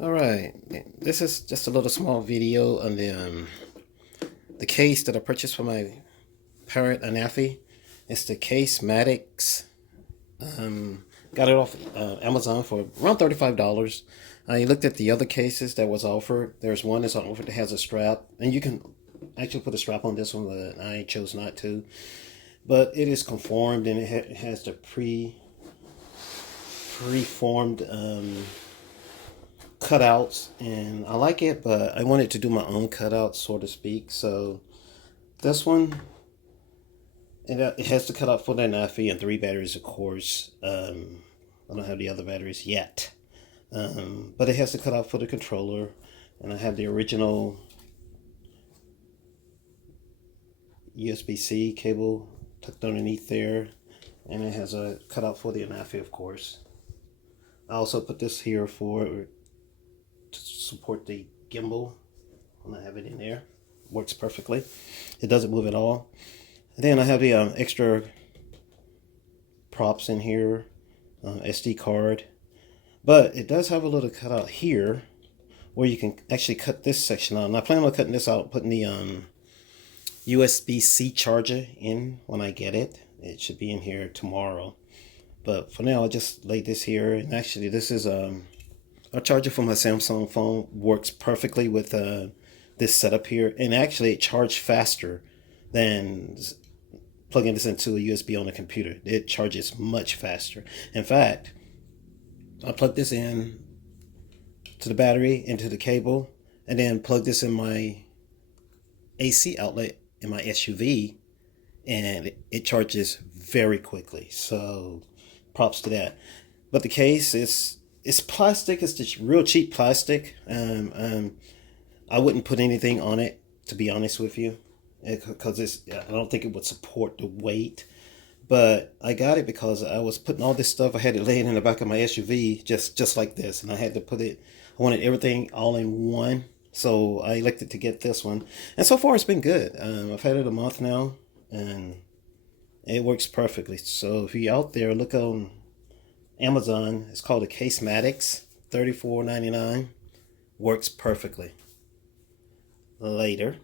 All right, this is just a little small video on the case that I purchased for my Parrot Anafi. It's the Casematix. Got it off Amazon for around $35. I looked at the other cases that was offered. There's one that's on offer that has a strap, and you can actually put a strap on this one, but I chose not to. But it is conformed, and it has the preformed cutouts, and I like it, but I wanted to do my own cutouts, so to speak. So this one, it has the cutout for the Anafi and 3 batteries, of course. I don't have the other batteries yet, but it has the cutout for the controller, and I have the original USB-C cable tucked underneath there, and it has a cutout for the Anafi, of course. I also put this here to support the gimbal when I have it in there. Works perfectly. It doesn't move at all. And then I have the extra props in here, SD card. But it does have a little cutout here where you can actually cut this section out. And I plan on cutting this out, putting the USB-C charger in when I get it. It should be in here tomorrow. But for now, I just laid this here. And actually, this is a charger for my Samsung phone. Works perfectly with this setup here. And actually, it charged faster than plugging this into a USB on the computer. It charges much faster. In fact, I plug this in to the battery, into the cable, and then plug this in my AC outlet in my SUV, and it charges very quickly. So props to that. But the case is plastic. It's just real cheap plastic. I wouldn't put anything on it, to be honest with you, because I don't think it would support the weight. But I got it because I was putting all this stuff. I had it laying in the back of my SUV just like this, and I had to put it. I wanted everything all in one, so I elected to get this one. And so far, it's been good. I've had it a month now, and it works perfectly. So if you're out there, look on Amazon. It's called a Casematix, $34.99. Works perfectly. Later.